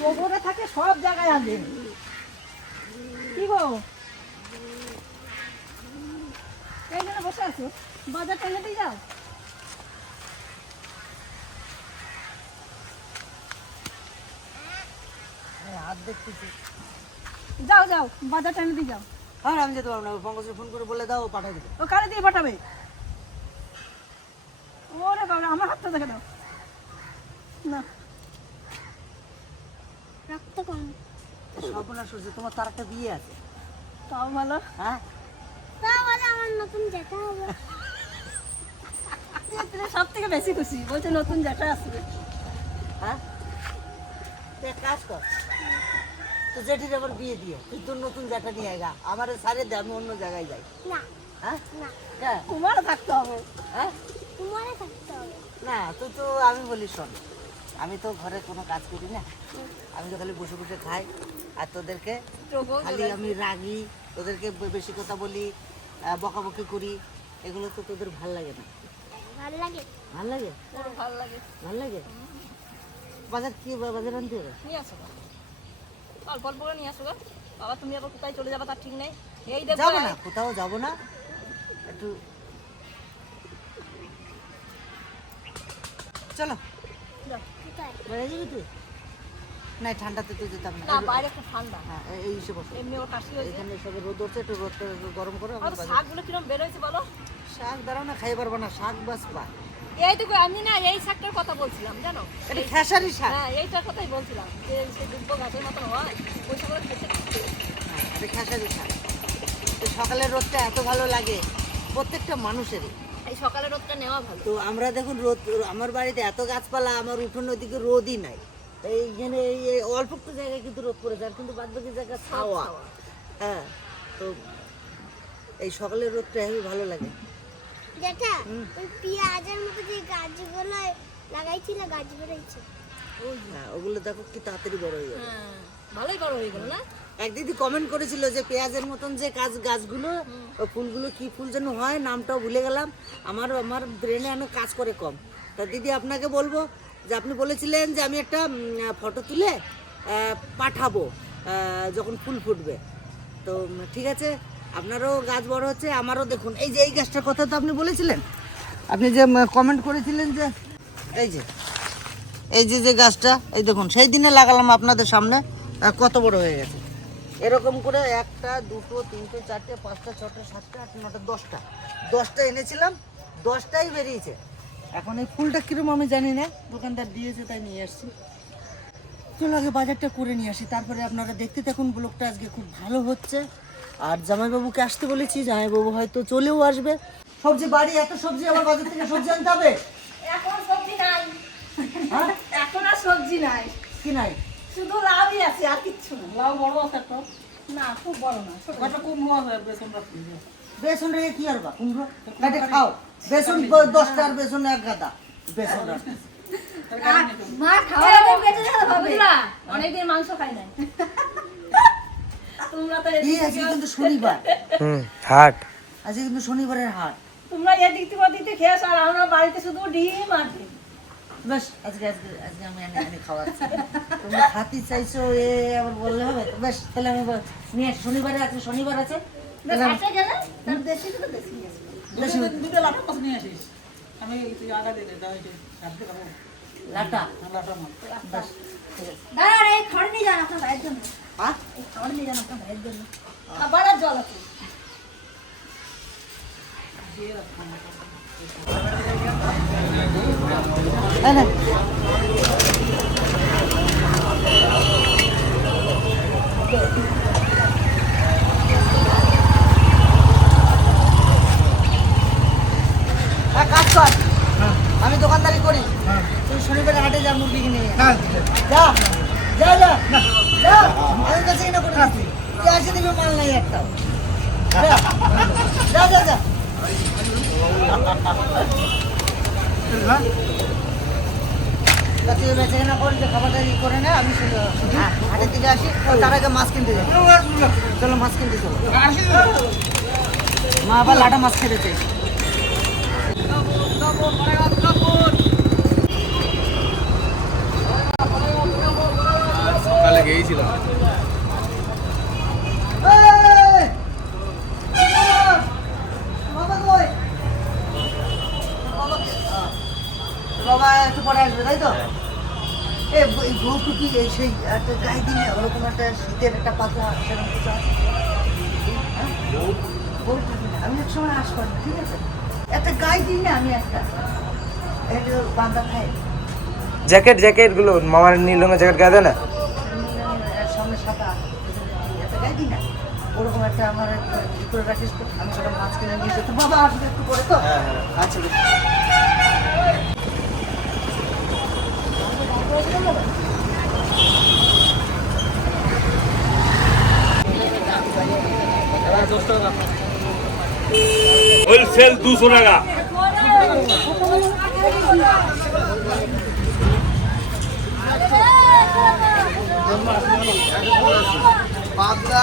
কবরে থাকে সব জায়গায় আনবে। কি গো? এই জন্য বসে আছো? বাজার টেনে দিয়ে যাও। হাত দেখতেছি। যাও যাও বাজার টেনে দিয়ে যাও। আর আমি যেতে পারব না। পঙ্কজকে ফোন করে বলে দাও ও পাঠিয়ে দিবে। ও কারে দিয়ে পাঠাবে? ওরে বাবা আমার হাতটা দেখে দাও না রক্ত কম হচ্ছে তোমার তার একটা বিয়ে আছে? তাও ভালো? হ্যাঁ? তাহলে আমার নতুন যেতে হবে। সব থেকে বেশি খুশি? বলছে নতুন যেটা আসবে হ্যাঁ? কাজ কর। তো জেঠির আবার বিয়ে দিয়ে তুই তোর নতুন জ্যাঠা নিয়ে আয় আমার সারে দে আমি অন্য জায়গায় যাই। না হ্যাঁ? না। হ্যাঁ তোমারও থাকতে হবে। হ্যাঁ? তোমারে থাকতে হবে। না তুই তো আমি বলি শোন আমি তো ঘরে কোনো কাজ করি না। আমি তো খালি বসে বসে খাই। আর তোদেরকে খালি আমি রাগি তোদেরকে বেশি কথা বলি বকাবকি করি এগুলো তো তোদের ভালো লাগে না। ভালো লাগে? ভালো লাগে? ভালো লাগে। ভালো লাগে? বাজার কি বাজার আনতে হবে নিয়ে আসো অল্প অল্প করে নিয়ে আসো গা। বাবা তুমি আবার কোথায় চলে যাবে তার ঠিক নেই। এই দেখো যাব না কোথাও যাব না। একটু চলো। কোথায়? বেড়ে যাবি তুই? না ঠান্ডাতে তুই যেতাম না। বাইরে খুব ঠান্ডা। হ্যাঁ এই- হিসেবে বসো এমনি ওর কাশি হয়েছে। এখানে সবে রোদ উঠছে একটু রোদটা একটু গরম করো আর শাকগুলো কিরম বেরোয়েছে বলো? শাক দাঁড়াও না খাই পারব না শাক বাস পা এইটুকু আমি না এই শাকটার কথা বলছিলাম জানো? এটা খেসারি শাক। হ্যাঁ এইটার কথাই বলছিলাম যে সে দুব্ব গাছের মতন হয় ওই শাকগুলো খেতে হ্যাঁ, এটা খেসারি শাক। তো সকালের রোদটা এত ভালো লাগে প্রত্যেকটা মানুষেরই। এই সকালে রোদটা নেওয়া ভালো। তো আমরা দেখুন রোদ আমার বাড়িতে এত গাছপালা আমার উঠোন ওদিকে রোদই নাই। এইখানে এই অল্প একটু জায়গায় কিন্তু রোদ পড়েছে আর কিন্তু বাদ বাকি জায়গা ছাওয়া। হ্যাঁ তো এই সকালের রোদটা হেবি ভালো লাগে। যেটা ওই পেঁয়াজের মতো যে গাছগুলো লাগাইছিল গাছ বেরোইছে হ্যাঁ ওগুলো দেখো কি তাড়াতাড়ি বড় হয়ে যাবে হ্যাঁ ভালোই বড় হয়ে গেল না? এক দিদি কমেন্ট করেছিল যে পেঁয়াজের মতন যে গাছ গাছগুলো ফুলগুলো কি ফুল যেন হয় নামটাও ভুলে গেলাম। আমার আমার ব্রেনে এখনও কাজ করে কম। তা দিদি আপনাকে বলব যে আপনি বলেছিলেন যে আমি একটা ফটো তুলে পাঠাবো যখন ফুল ফুটবে। তো ঠিক আছে? আপনারও গাছ বড় হচ্ছে, আমারও দেখুন। এই যে, এই গাছটার কথা তো আপনি বলেছিলেন? আপনি যে কমেন্ট করেছিলেন যে, এই যে এই যে যে গাছটা, এই দেখুন, সেই দিনে লাগালাম আপনাদের সামনে কত বড় হয়ে গেছে। এরকম করে একটা, দুটো, তিনটে, চারটে, পাঁচটা, ছটা, সাতটা আট নটা, দশটা। দশটা এনেছিলাম, দশটাই বেরিয়েছে। এখন এই ফুলটা কিরম আমি জানি না দোকানদার দিয়েছে তাই নিয়ে আসছি। চলো আগে বাজারটা করে নিয়ে আসি তারপরে আপনারা দেখতে থাকুন ব্লগটা আজকে খুব ভালো হচ্ছে। আর জামাইবাবুকে আসতে বলেছি জামাইবাবু হয়তো চলেও আসবে। সবজি বাড়ি এত সবজি আমার বাজার থেকে সবজি আনতে হবে? এখন সবজি নাই। হ্যাঁ? এখন আর সবজি নাই। কি নাই? শুধু লাউই আছে আর কিচ্ছু না লাউ বড় আছে তো। না খুব বড় না ছোট। কুমড়ো আছে বেসন বেসন রেখে কি আর বা কুমড়ো? কাটে খাও। বেসন ব- দশটা বেসন এক গাদা। বেসন রাখতে। মা খাওয়া বুঝলা অনেকদিন মাংস খাই নাই। তোমরা তো আজকে কিন্তু শনিবার। হাট আজকে কিন্তু শনিবারের হাট। তোমরা এদিক থেকে ওদিক থেকে খেয়ে আর আমরা বাড়িতে শুধু ডিম আর ডিম। বেশ আজকে আজকে আজকে আমি এনে এনে খাওয়াচ্ছি। তোমরা খাতি চাইছো এ আবার বললে হবে বেশ তাহলে আমি নিয়ে শনিবারে আছে শনিবার আছে। তাহলে গেলে তার দেশি তো দেশি আছে বেশি দুটো লাটা মাছ নিয়ে আসিস। আমি আগা দিয়ে দে দাঁড়িয়ে রাখতে পারব লাটা লাটা মাছ। দাঁড়ান এই খাবার নিয়ে যান আপনার ভাইয়ের জন্য। হ্যাঁ? খাবার নিয়ে যান আপনার ভাইয়ের জন্য। আর জল আছে। এই নে। এক কাজ কর আমি দোকানদারি করি। তুই শনিবারে হাটে যা মুরগি কিনে যা যা যা যা। আমার কাছে কিনা করে দিচ্ছি তুই আসে দিবি মাল নাই একটাও। যা যা যা তুই বেচাকেনা কর যে খাবারটা ই করে নে আমি শুধু- হ্যাঁ, হাটের দিকে আসি ও, তার আগে মাছ কিনতে যাই চলো মাছ কিনতে চলো মা আবার লাটা মাছ খেতে চাই গিয়েছিলাম একটু পরে আসবে তাই তো সেই একটা ওরকম একটা শীতের একটা পাতলা সেরকম? আমি এক সময় আসব ঠিক আছে একটা গায়ে দিই না আমি একটা জ্যাকেট জ্যাকেটগুলো মামার নীল রঙের জ্যাকেট গায়ে দেয় না ওরকম আমার একটা করে রাখিস তো আমি সেটা মাছ কিনে নিয়ে যেতে বাবা আসবে একটু করে তো? আচ্ছা বেশ। হোলসেল দুশো টাকা। আমার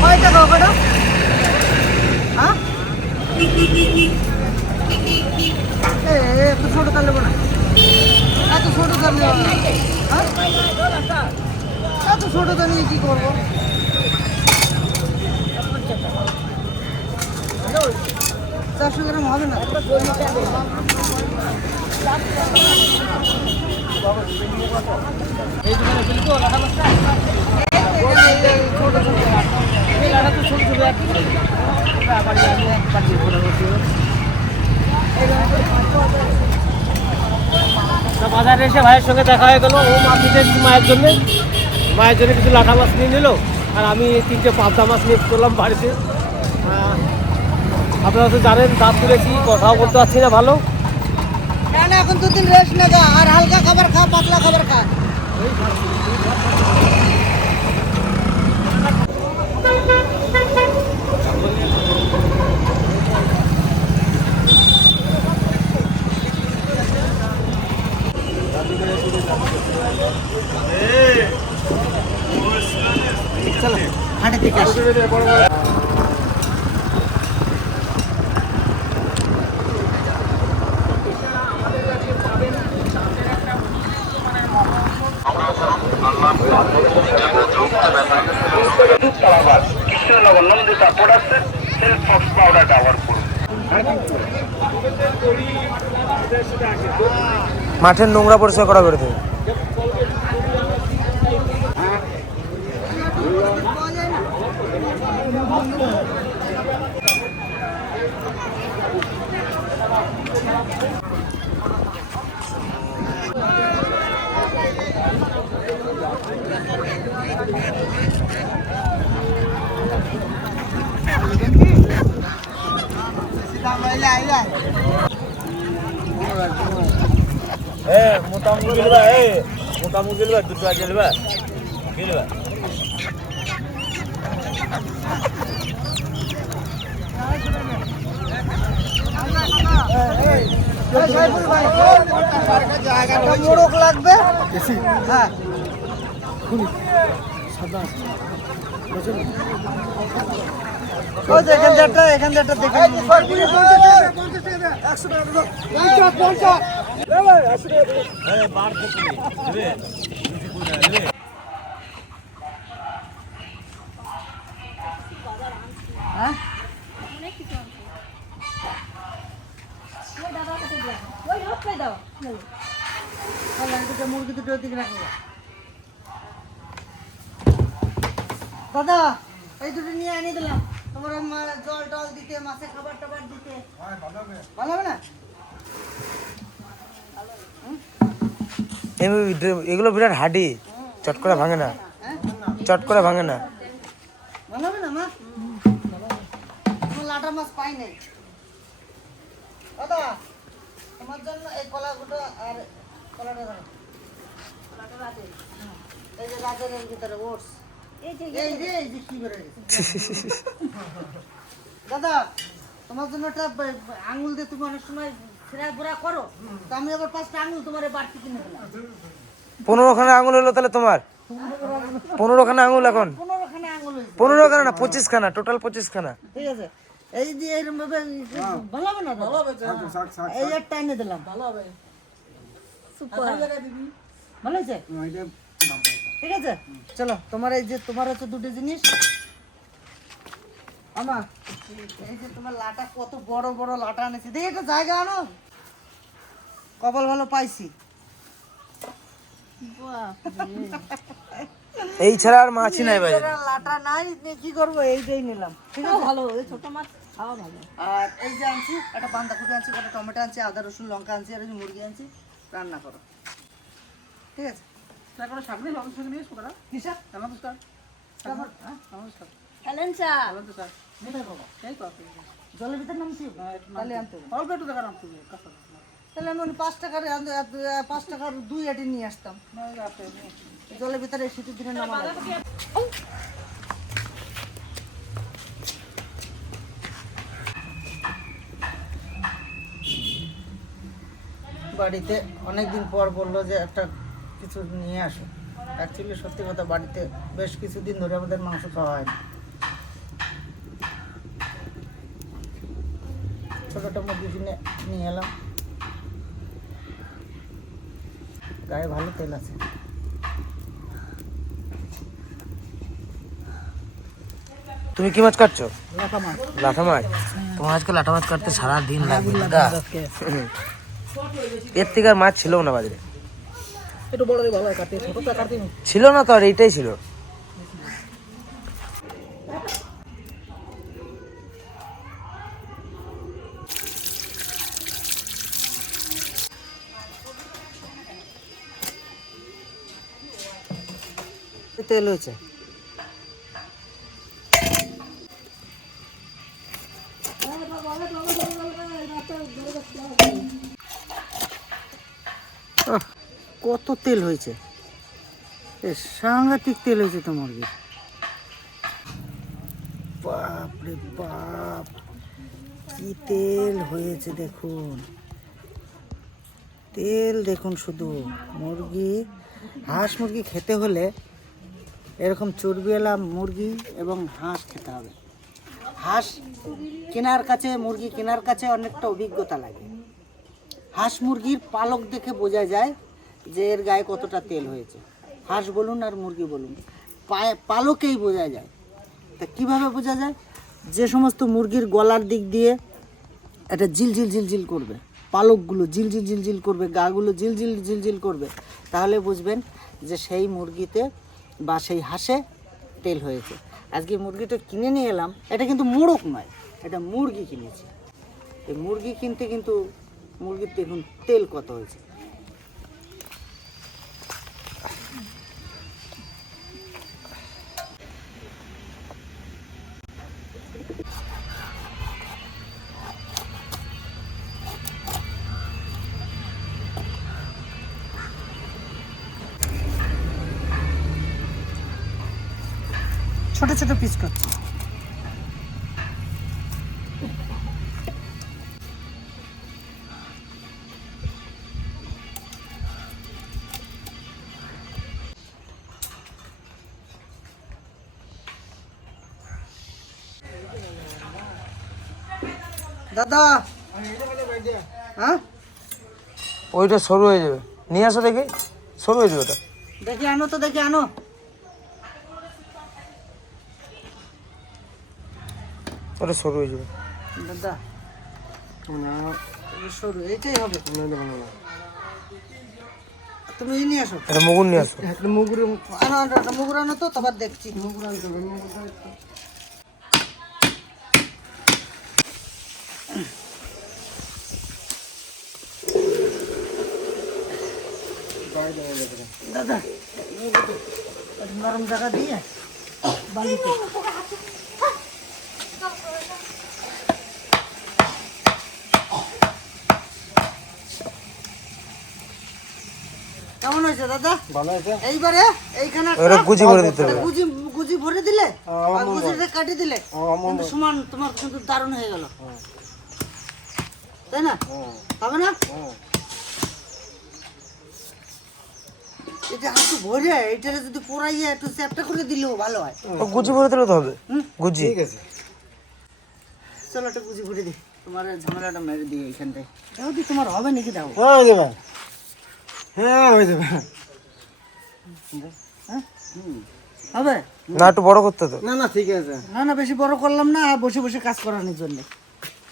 কয় টাকা ওটা হ্যাঁ এত ছোট তাহলে না এত ছোট তাহলে এত ছোট তাহলে কি করব চারশো গ্রাম হবে না বাজারে এসে ভাইয়ের সঙ্গে দেখা হয়ে গেল। ও মাছ মায়ের জন্য। মায়ের জন্য কিছু লাঠা মাছ নিয়ে নিল। আর আমি তিনটে পাবদা মাছ নিয়ে করলাম বাড়িতে। আপনারা তো জানেন, দাঁত তুলেছি, কথাও বলতে পারছি না ভালো। না না এখন দুদিন রেস্ট নেগা আর হালকা খাবার খা পাতলা খাবার খা। চলো হাঁটে সেলফ মাঠের নোংরা পরিষ্কার করা করে এ মোটা মুরগি গেলবা এ মোটা মুরগি গেলবা দুটো মোড়ক লাগবে হ্যাঁ যে এখান থেকে এখান থেকে দেখে ওই দাদার কাছে দাও। ওই হাতটাই দাও। তাহলে এই দুটো মুরগি দুটো ওদিকে রাখো দাদা এই দুটো নিয়ে আনিয়ে দিলাম। তোমার জল টল দিতে মাছে খাবার টাবার দিতে। ভালো হবে? না? এমনি এগুলো বিরাট হাডি চট করে ভাঙে না। হ্যাঁ? চট করে ভাঙে না। ভালো হবে না মা? লাটা মাছ পাই নাই। দাদা তোমার জন্য এই কলাগুলো আর কলাটা এই যে গাজরের ভিতরে ওটস। এই যে এই যে এই যে কি বেরো দাদা তোমার জন্য একটা আঙুল দিয়ে তুমি অনেক সময় ছেঁড়া পোড়া করো তো আমি আবার পাঁচটা আঙুল তোমার বাড়তি কিনে দিলাম। পনেরো খানা আঙুল হলো তাহলে তোমার? পনেরো খানা আঙুল এখন? পনেরো খানে আঙুল পনেরো খানা না পঁচিশ খানা টোটাল পঁচিশ খানা ঠিক আছে। এই যে এরকম ভাবে ভালো হবে না ভালো হবে এই একটা এনে দিলাম। ভালো হবে। ভালো হয়েছে? ঠিক আছে? চলো তোমার এই যে তোমার হচ্ছে দুটো জিনিস। আমার এই যে তোমার লাটা কত বড় বড় লাটা আনেছি দেখি একটা জায়গা আনো। কপাল ভালো পাইছি। এই ছাড়া আর মাছই নাই এরা লাটা নাই কি করব? এইটাই নিলাম। ঠিক আছে? ভালো এই ছোট মাছ খাওয়া ভালো। আর এই যে আনছি একটা বাঁধাকপি আনছি একটা টমেটো আনছি আদা রসুন লঙ্কা আনছি আর এই মুরগি আনছি রান্না করো। ঠিক আছে? তারপরে সামনে লবণ সঙ্গে নিয়ে শোকারা হিসাব নমস্কার। তারপর হ্যাঁ? স্যার। জলের ভিতরে নামছি? তাহলে আনতে অল্প একটু তাহলে আমি ওই পাঁচ টাকার পাঁচ টাকার দুই আটি নিয়ে আসতাম। জলের ভিতরে শীতের দিনে নামা বাড়িতে অনেক দিন পর বলল যে একটা কিছু নিয়ে আসো। অ্যাকচুয়ালি সত্যি কথা বাড়িতে বেশ কিছুদিন ধরে আমাদের মাংস খাওয়া হয় ছোটোটা মুরগি কিনে নিয়ে এলাম। গায়ে ভালো তেল আছে। তুমি কি মাছ কাটছো? লাঠা মাছ। তোমার আজকে লাঠা মাছ কাটতে সারা দিন লাগবে দাদা। এর থেকে আর মাছ ছিল না বাজারে। একটু বড় ভালো ছোটটা কাটতে ছিল না তো আর এইটাই ছিল। তেল হয়েছে। আহ, কত তেল হয়েছে? সাংঘাতিক তেল হয়েছে তো মুরগি বাপ রে বাপ, কি তেল হয়েছে দেখুন। তেল দেখুন শুধু, মুরগি, হাঁস মুরগি খেতে হলে এরকম চর্বিওয়ালা মুরগি এবং হাঁস খেতে হবে। হাঁস কেনার কাছে, মুরগি কেনার কাছে অনেকটা অভিজ্ঞতা লাগে। হাঁস মুরগির পালক দেখে বোঝা যায় যে এর গায়ে কতটা তেল হয়েছে। হাঁস বলুন আর মুরগি বলুন। পায়ে, পালকেই বোঝা যায়। তা কীভাবে বোঝা যায়? যে সমস্ত মুরগির গলার দিক দিয়ে এটা ঝিলঝিল ঝিলঝিল করবে। পালকগুলো ঝিলঝিল ঝিলঝিল করবে, গাগুলো ঝিলঝিল ঝিলঝিল করবে। তাহলে বুঝবেন যে সেই মুরগিতে বা সেই হাঁসে তেল হয়েছে। আজকে মুরগিটা কিনে নিয়ে এলাম। এটা কিন্তু মোড়ক নয়, এটা মুরগি কিনেছি। এই মুরগি কিনতে কিন্তু মুরগির দেখুন তেল কত হয়েছে। ছোট ছোট পিস করছি। দাদা হ্যাঁ? ওইটা সরু হয়ে যাবে। নিয়ে আসো দেখি। সরু হয়ে যাবে ওটা। দেখি আনো তো দেখি আনো। ওটা সরু হয়ে যাবে। দাদা সরু এইটাই হবে। তুমি এই নিয়ে আসো। এটা মগুন নিয়ে আসো। মুগুর আনো আনো, মুগুর আনো তো তারপর দেখছি। মুগুর আনতে হবে মুগুর দাদা নরম জায়গা দিয়ে বালিতে কেমন হয়েছে দাদা? ভালো আছে এইবারে এইখানে ওরা গুজি ভরে দিতে হবে। গুজি গুজি ভরে দিলে? আর গুজিটা কাটি দিলে? কিন্তু সমান তোমার কিন্তু দারুণ হয়ে গেল। তাই না? হবে না? এটা হাতু ভরে এটা যদি পোড়াইয়ে একটু চ্যাপটা করে দিলেও ভালো হয়। ও গুজি ভরে দিলে তো হবে। গুজি। ঠিক আছে। চলো একটা গুজি ভরে দিই। তোমার ঝামেলাটা মেরে দিই দি তোমার হবে নাকি দেখো হ্যাঁ হ্যাঁ হয়ে যাবে। হবে? না একটু বড় করতে তো না না ঠিক আছে। না না বেশি বড় করলাম না বসে বসে কাজ করানোর জন্য।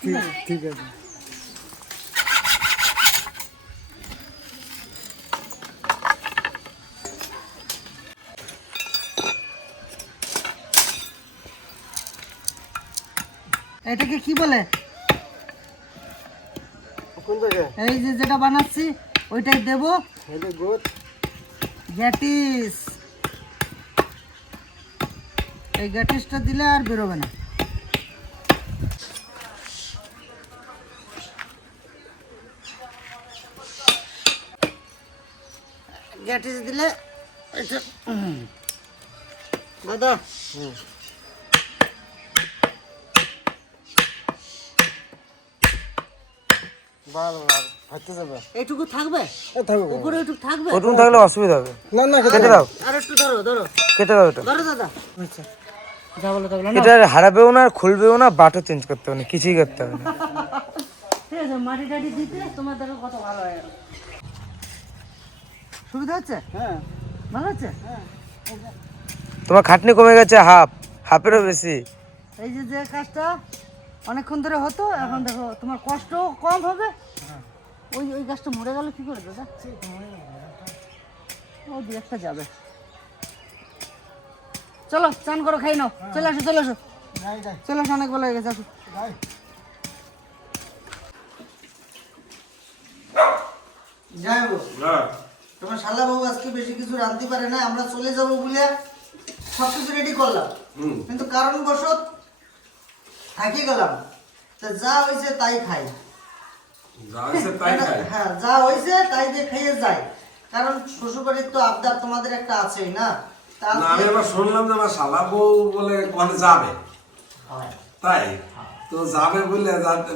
ঠিক ঠিক আছে। এটাকে কি বলে? এই যে যেটা বানাচ্ছি ওইটাই দেব। গ্যাটিস এই গ্যাটিসটা দিলে আর বেরোবে না। গ্যাটিস দিলে এটা। দাদা। ভালো ভালো। হাঁটতে যাবে? এইটুকু থাকবে? এ উপরে এইটুকু থাকবে? ওটুকু থাকলে অসুবিধা হবে। না না কেটে দাও। আর একটু ধরো ধরো। কেটে দাও এটা। ধরো দাদা। আচ্ছা। যা বলো তা বলো এটা হারাবেও না খুলবেও না বাটও চেঞ্জ করতে হবে না কিছুই করতে হবে না। ঠিক আছে মাটি টাটি দিতে তোমার দেখো কত ভালো হয়। সুবিধা হচ্ছে? হ্যাঁ। ভালো হচ্ছে? তোমার খাটনি কমে গেছে হাফ। হাফেরও বেশি। এই যে যে কাজটা অনেকক্ষণ ধরে হতো এখন দেখো তোমার কষ্ট কম হবে। ওই ওই গাছটা মরে গেল কি করে দাদা? ও দু একটা যাবে। চলো চান করো খাই নাও। চলে আসো চলে আসো। যাই যাই। চলে আসো অনেক বেলা হয়ে গেছে আসো। যাই। যাই হোক তোমার শালা বাবু আজকে বেশি কিছু রাঁধতে পারে না আমরা চলে যাব বলে সব কিছু রেডি করলাম কিন্তু কারণবশত থাকি গেলাম। তা যা হয়েছে তাই খাই। হ্যাঁ যা হয়েছে তাই দিয়ে খাইয়ে যাই কারণ শ্বশুরবাড়ির তো আবদার তোমাদের একটা আছেই না? আমি শুনলাম যে আমার শালা বউ বলে ওখানে যাবে। তাই? তো যাবে বলে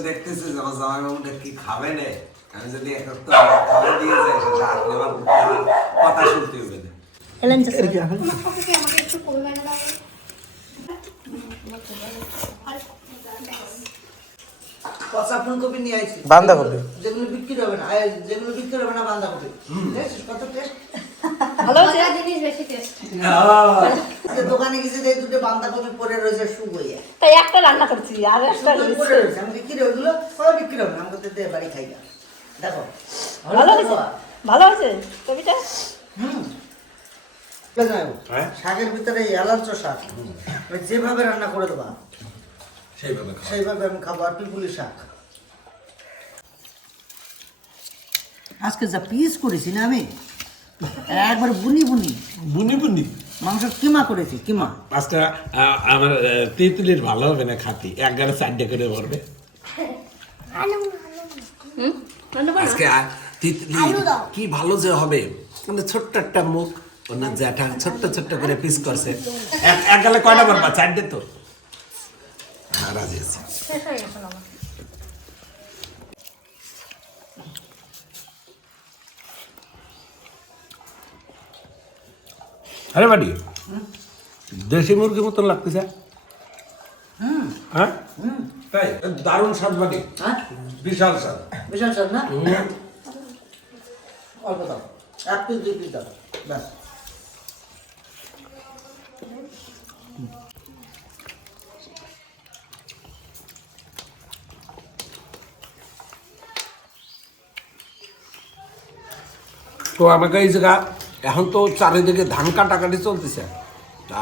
দেখতেছি যে আমার জামাই বাবুটা কি খাবে নে? আমি যদি এক খাবার দিয়ে যাই সেটা আপনি আবার কথা শুনতে হবে না। আমাকে একটু পচা ফুলকপি নিয়ে আইছি। বাঁধাকপি। যেগুলো বিক্রি হবে না এই যেগুলো বিক্রি হবে না বাঁধাকপি দেখছিস কত টেস্ট ভালো জিনিস বেশি টেস্ট আজকে দোকানে গেছে দেখি দুটো বাঁধাকপি পরে রয়েছে তাই একটা রান্না করছি আর একটা পরে রয়েছে। আমি বিক্রি হবে না। আমাকে দে বাড়ি খাই না দেখো ভালো হয়েছে? ভালো হয়েছে? কবিটা হুম। শাকের ভিতরে এলাচ শাক। যেভাবে রান্না করে দেবা সেইভাবে সেইভাবে আমি খাব। আর পিপুলি শাক। আজকে যা পিস করেছি না আমি একবার বুনি বুনি। বুনি বুনি? মাংস কিমা করেছি কিমা? আজকে আমার তেঁতুলির ভালো হবে না খাতি চারটে করে ভরবে। আজকে কি ভালো যে হবে। মানে ছোট্ট একটা মুখ ওনার জ্যাঠা ছোট্ট ছোট্ট করে পিস করছে। এক- এক গালে কয়টা ভরবা? চারটে তো। রাজি আছে আরে বাড়ি দেশি মুরগির মতন লাগতেছে। হ্যাঁ? তাই দারুণ স্বাদ বাড়ি। হ্যাঁ? বিশাল স্বাদ। বিশাল স্বাদ না? অল্প দাও। এক পিস দুই পিস দাও। ব্যাস। তো আমাকে এই জায়গা, এখন তো চারিদিকে ধান কাটাকাটি চলতেছে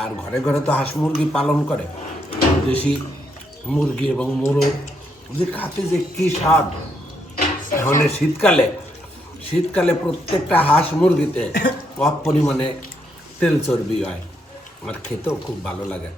আর ঘরে ঘরে তো হাঁস মুরগি পালন করে। দেশি মুরগি এবং মোরগ, যে খাতে যে কি স্বাদ। এখন শীতকালে শীতকালে প্রত্যেকটা হাঁস মুরগিতে কম পরিমাণে তেল চর্বি হয়। আমার খেতেও খুব ভালো লাগে।